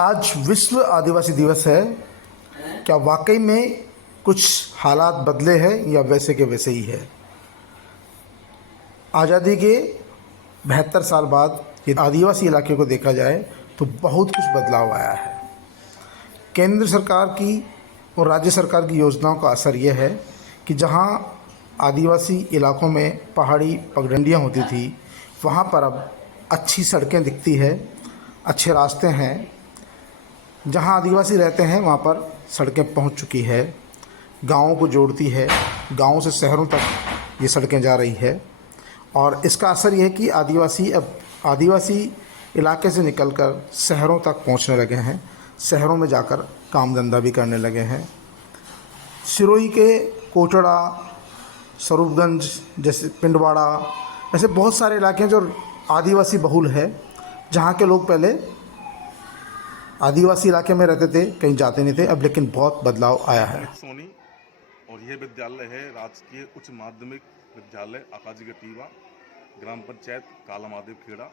आज विश्व आदिवासी दिवस है। क्या वाकई में कुछ हालात बदले हैं या वैसे के वैसे ही है? आज़ादी के 72 साल बाद ये आदिवासी इलाके को देखा जाए तो बहुत कुछ बदलाव आया है। केंद्र सरकार की और राज्य सरकार की योजनाओं का असर यह है कि जहां आदिवासी इलाकों में पहाड़ी पगडंडियां होती थी, वहां पर अब अच्छी सड़कें दिखती है, अच्छे रास्ते हैं। जहां आदिवासी रहते हैं वहां पर सड़कें पहुंच चुकी है, गाँवों को जोड़ती है, गाँव से शहरों तक ये सड़कें जा रही है। और इसका असर यह है कि आदिवासी अब आदिवासी इलाके से निकलकर शहरों तक पहुंचने लगे हैं, शहरों में जाकर काम धंधा भी करने लगे हैं। सिरोही के कोटड़ा, स्वरूपगंज जैसे पिंडवाड़ा, ऐसे बहुत सारे इलाके हैं जो आदिवासी बहुल है, जहाँ के लोग पहले आदिवासी इलाके में रहते थे, कहीं जाते नहीं थे। अब लेकिन बहुत बदलाव आया है। सोनी और यह विद्यालय है राजकीय उच्च माध्यमिक विद्यालय आकाजी गटीवा, ग्राम पंचायत काला महादेव खेड़ा,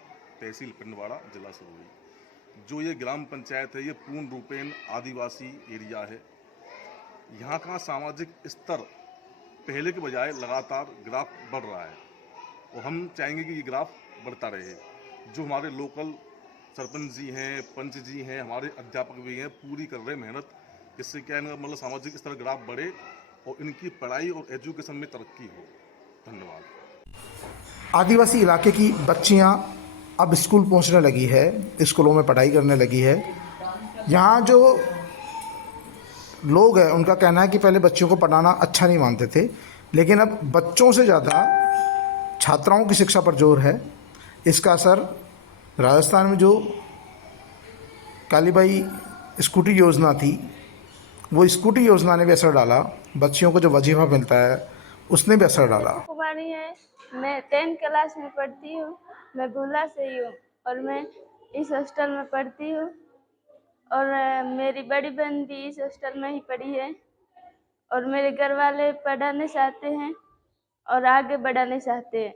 तहसील पिंडवाड़ा, जिला सिरोही। जो ये ग्राम पंचायत है ये पूर्ण रूपेण आदिवासी एरिया है। यहाँ का सामाजिक स्तर पहले के बजाय लगातार ग्राफ बढ़ रहा है और हम चाहेंगे कि ये ग्राफ बढ़ता रहे। जो हमारे लोकल सरपंच जी हैं, पंच जी हैं, हमारे अध्यापक भी हैं, पूरी कर रहे मेहनत, जिससे क्या है मतलब सामाजिक स्तर ग्राफ बढ़े और इनकी पढ़ाई और एजुकेशन में तरक्की हो। धन्यवाद। आदिवासी इलाके की बच्चियां अब स्कूल पहुंचने लगी है, स्कूलों में पढ़ाई करने लगी है। यहाँ जो लोग हैं उनका कहना है कि पहले बच्चों को पढ़ाना अच्छा नहीं मानते थे, लेकिन अब बच्चों से ज़्यादा छात्राओं की शिक्षा पर जोर है। इसका असर राजस्थान में जो कालीबाई स्कूटी योजना थी, वो स्कूटी योजना ने भी असर डाला। बच्चियों को जो वजीफा मिलता है उसने भी असर डाला। कुमारी है, मैं 10th क्लास में पढ़ती हूँ। मैं बुला से ही हूँ और मैं इस हॉस्टल में पढ़ती हूँ और मेरी बड़ी बहन भी इस हॉस्टल में ही पढ़ी है और मेरे घर वाले पढ़ाने चाहते हैं और आगे बढ़ाने चाहते हैं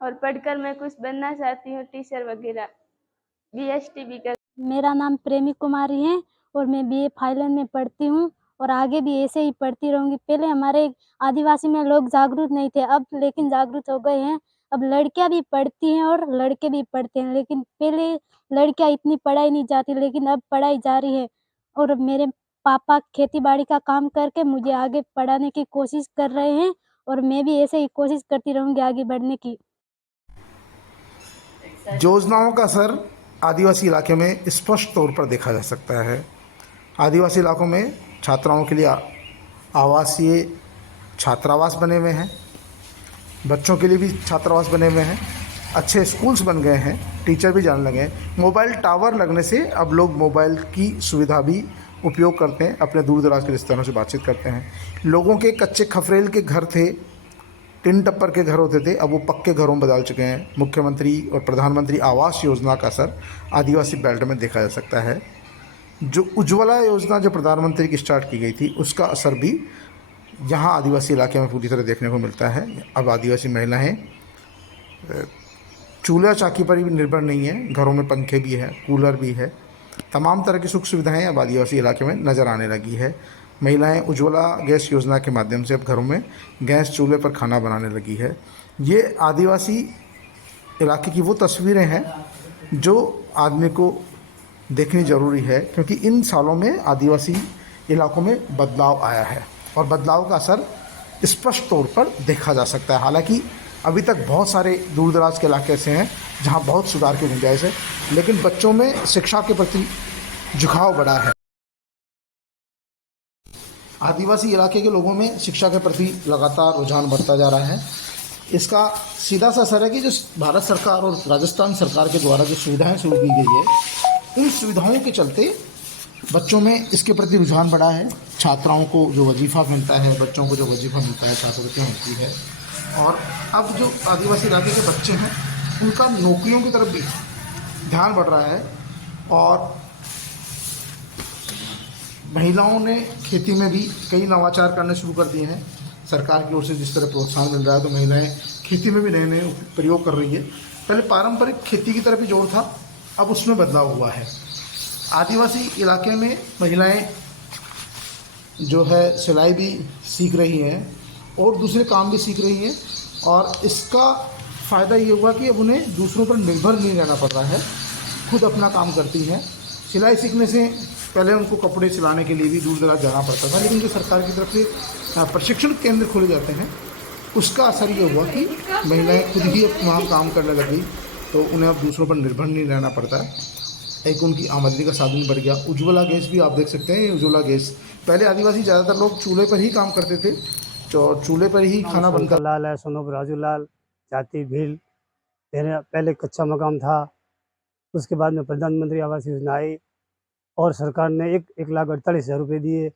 और पढ़कर मैं कुछ बनना चाहती हूँ, टीचर वगैरह, बीएसटी भी कर। मेरा नाम प्रेमी कुमारी है और मैं बीए फाइनल में पढ़ती हूँ और आगे भी ऐसे ही पढ़ती रहूँगी। पहले हमारे आदिवासी में लोग जागरूक नहीं थे, अब लेकिन जागरूक हो गए हैं। अब लड़कियां भी पढ़ती हैं और लड़के भी पढ़ते हैं, लेकिन पहले लड़कियां इतनी पढ़ाई नहीं जाती, लेकिन अब पढ़ाई जारी है। और मेरे पापा खेती बाड़ी का काम करके मुझे आगे पढ़ाने की कोशिश कर रहे हैं और मैं भी ऐसे ही कोशिश करती रहूँगी आगे बढ़ने की। योजनाओं का असर आदिवासी इलाके में स्पष्ट तौर पर देखा जा सकता है। आदिवासी इलाकों में छात्राओं के लिए आवासीय छात्रावास बने हुए हैं, बच्चों के लिए भी छात्रावास बने हुए हैं, अच्छे स्कूल्स बन गए हैं, टीचर भी जाने लगे हैं। मोबाइल टावर लगने से अब लोग मोबाइल की सुविधा भी उपयोग करते हैं, अपने दूर दराज के रिश्तेदारों से बातचीत करते हैं। लोगों के कच्चे खफरेल के घर थे, टिन टप्पर के घर होते थे, अब वो पक्के घरों में बदल चुके हैं। मुख्यमंत्री और प्रधानमंत्री आवास योजना का असर आदिवासी बेल्ट में देखा जा सकता है। जो उज्ज्वला योजना जो प्रधानमंत्री की स्टार्ट की गई थी, उसका असर भी यहाँ आदिवासी इलाके में पूरी तरह देखने को मिलता है। अब आदिवासी महिलाएं चूल्हा चाकी पर भी निर्भर नहीं है, घरों में पंखे भी हैं, कूलर भी है, तमाम तरह की सुख सुविधाएं अब आदिवासी इलाके में नज़र आने लगी है। महिलाएं उज्ज्वला गैस योजना के माध्यम से अब घरों में गैस चूल्हे पर खाना बनाने लगी है। ये आदिवासी इलाके की वो तस्वीरें हैं जो आदमी को देखनी ज़रूरी है, क्योंकि इन सालों में आदिवासी इलाकों में बदलाव आया है और बदलाव का असर स्पष्ट तौर पर देखा जा सकता है। हालांकि अभी तक बहुत सारे दूर दराज के इलाके ऐसे हैं जहां बहुत सुधार की गुंजाइश है, लेकिन बच्चों में शिक्षा के प्रति झुकाव बढ़ा है। आदिवासी इलाके के लोगों में शिक्षा के प्रति लगातार रुझान बढ़ता जा रहा है। इसका सीधा सा असर है कि जो भारत सरकार और राजस्थान सरकार के द्वारा जो सुविधाएं शुरू की गई है, उन सुविधाओं के चलते बच्चों में इसके प्रति रुझान बढ़ा है। छात्राओं को जो वजीफ़ा मिलता है, बच्चों को जो वजीफ़ा मिलता है, छात्रवृत्तियाँ मिलती है, और अब जो आदिवासी इलाके के बच्चे हैं उनका नौकरियों की तरफ भी ध्यान बढ़ रहा है। और महिलाओं ने खेती में भी कई नवाचार करने शुरू कर दिए हैं। सरकार की ओर से जिस तरह प्रोत्साहन मिल रहा है, तो महिलाएं खेती में भी नए नए प्रयोग कर रही है। पहले पारंपरिक खेती की तरफ ही जोर था, अब उसमें बदलाव हुआ है। आदिवासी इलाके में महिलाएं जो है सिलाई भी सीख रही हैं और दूसरे काम भी सीख रही हैं, और इसका फ़ायदा ये हुआ कि अब उन्हें दूसरों पर निर्भर नहीं रहना पड़ रहा है, खुद अपना काम करती हैं। सिलाई सीखने से पहले उनको कपड़े सिलाने के लिए भी दूर दराज जाना पड़ता था, लेकिन जो सरकार की तरफ से प्रशिक्षण केंद्र खोले जाते हैं उसका असर ये हुआ कि महिलाएं खुद ही अब वहाँ काम करने लगी, तो उन्हें अब दूसरों पर निर्भर नहीं रहना पड़ता है। एक उनकी आमदनी का साधन बढ़ गया। उज्ज्वला गैस भी आप देख सकते हैं, उज्ज्वला गैस पहले आदिवासी ज़्यादातर लोग चूल्हे पर ही काम करते थे, तो चूल्हे पर ही खाना बनता। लाल है, सोनोप राजू लाल, जाति भील। पहले कच्चा मकान था, उसके बाद में प्रधानमंत्री आवास योजना आई और सरकार ने 1,48,000 रुपये दिए।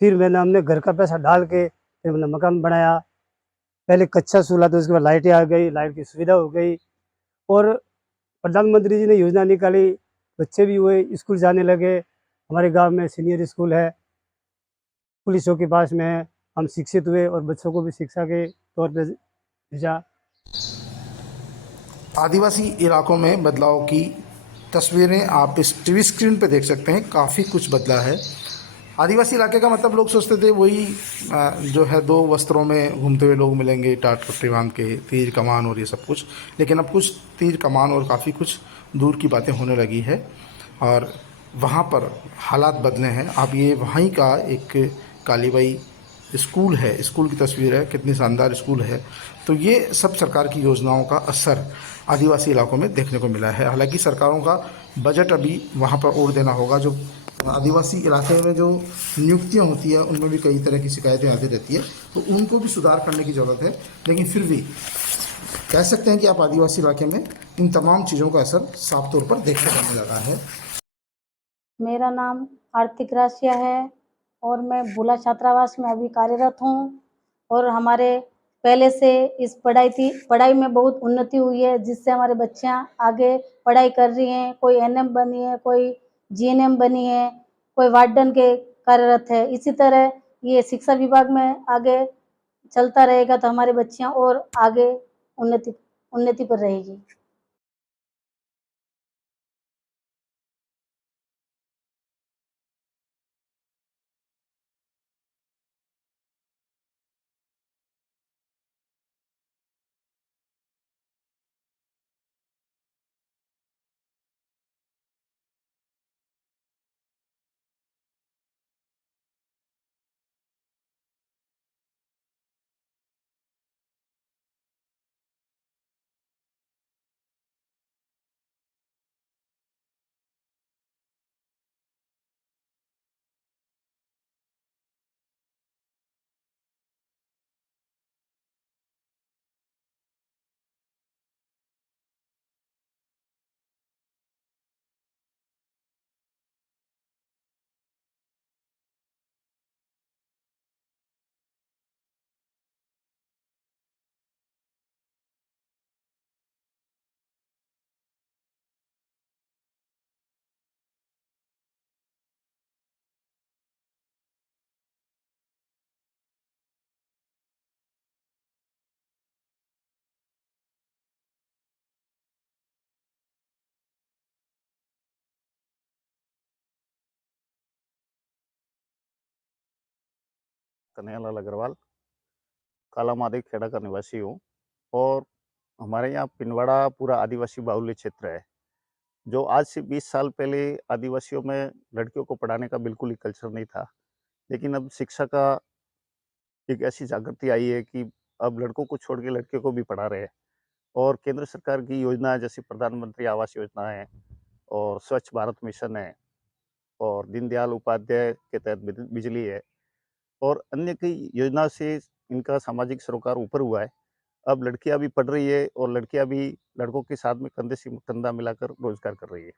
फिर हमने घर का पैसा डाल के फिर मैंने मकान बनाया। पहले कच्चा चूल्हा था, उसके बाद लाइटें आ गई, लाइट की सुविधा हो गई और प्रधानमंत्री जी ने योजना निकाली, बच्चे भी हुए, स्कूल जाने लगे। हमारे गांव में सीनियर स्कूल है, पुलिस चौकी के पास में है। हम शिक्षित हुए और बच्चों को भी शिक्षा के तौर पे भेजा। आदिवासी इलाकों में बदलाव की तस्वीरें आप इस टीवी स्क्रीन पे देख सकते हैं, काफ़ी कुछ बदला है। आदिवासी इलाके का मतलब लोग सोचते थे वही जो है दो वस्त्रों में घूमते हुए लोग मिलेंगे, टाट पट्टी बांध के, तीर कमान और ये सब कुछ, लेकिन अब कुछ तीर कमान और काफ़ी कुछ दूर की बातें होने लगी है और वहाँ पर हालात बदले हैं। अब ये वहीं का एक कालीबाई स्कूल है, स्कूल की तस्वीर है, कितनी शानदार स्कूल है। तो ये सब सरकार की योजनाओं का असर आदिवासी इलाकों में देखने को मिला है। हालांकि सरकारों का बजट अभी वहाँ पर और देना होगा। जो आदिवासी इलाके में जो नियुक्तियाँ होती है उनमें भी कई तरह की शिकायतें आती रहती है, तो उनको भी सुधार करने की ज़रूरत है। लेकिन फिर भी कह सकते हैं कि आप आदिवासी इलाके में इन तमाम चीज़ों का असर साफ तौर पर देखने को मिल रहा है। मेरा नाम आर्थिक राशिया है और मैं भूला छात्रावास में अभी कार्यरत हूँ और हमारे पहले से इस पढ़ाई में बहुत उन्नति हुई है, जिससे हमारे बच्चियाँ आगे पढ़ाई कर रही हैं। कोई एनएम बनी है, कोई जीएनएम बनी है, कोई वार्डन के कार्यरत है। इसी तरह ये शिक्षा विभाग में आगे चलता रहेगा तो हमारी बच्चियाँ और आगे उन्नति पर रहेगी। कन्हैयालाल अग्रवाल, काला मादेव खेड़ा का निवासी हूँ और हमारे यहाँ पिंडवाड़ा पूरा आदिवासी बाहुल्य क्षेत्र है। जो आज से 20 साल पहले आदिवासियों में लड़कियों को पढ़ाने का बिल्कुल ही कल्चर नहीं था, लेकिन अब शिक्षा का एक ऐसी जागृति आई है कि अब लड़कों को छोड़ के लड़कियों को भी पढ़ा रहे हैं। और केंद्र सरकार की योजना जैसे प्रधानमंत्री आवास योजना है और स्वच्छ भारत मिशन है और दीनदयाल उपाध्याय के तहत बिजली है और अन्य कई योजनाओं से इनका सामाजिक सरोकार ऊपर हुआ है। अब लड़कियां भी पढ़ रही है और लड़कियां भी लड़कों के साथ में कंधे से कंधा मिलाकर रोजगार कर रही है।